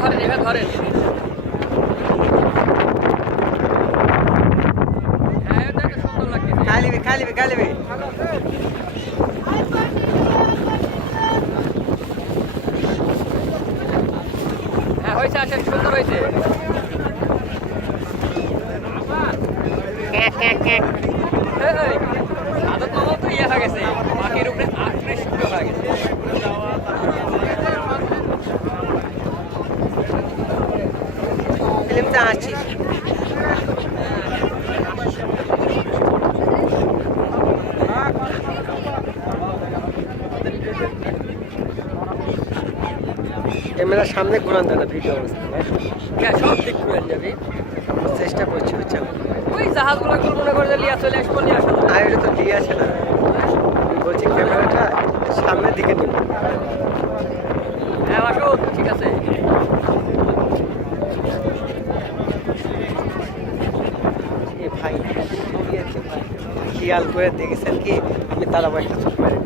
ধরেন এভাবে ধরেন। হ্যাঁ এটা একটা সুন্দর লাগছে। খালিবে হ্যাঁ হয়েছে, আসেন, সুন্দর হয়েছে। আদত মামাও তো ইয়ে হয়ে গেছে, পাখির উপরে আকৃষ্ট হয়ে গেছে। ফিল্মটা হাসছি ক্যামেরার সামনে ঘুরান দাদা ভিডিও অবস্থা হ্যাঁ সব ঠিক করে যাবি। চেষ্টা করছি বুঝছেন ওই জাহাজগুলো মনে করে লিয়া চলে আসবো, নিয়ে আসা যাবে। আর এটা তো দিয়ে আসে না বলছি ক্যামেরাটা সামনের দিকে নিব হ্যাঁ আসো, ঠিক আছে। এ ভাই খেয়াল করে দেখেছেন কি আমি তারা একটা ছবি মারি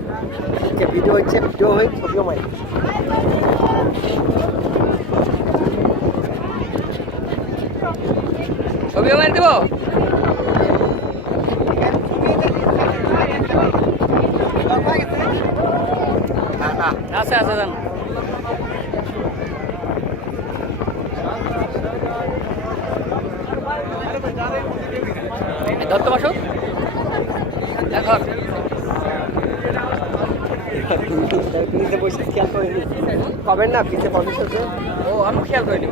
যে ভিডিও হচ্ছে ভিডিও হয়ে ছবিও মারি ছবিও মারি দেবো। আচ্ছা আচ্ছা যান। ধরতে বসো, ধর। পিছে বসে খেয়াল করে কবেন না পিছে পঞ্চাশ ও আমি খেয়াল করিনি।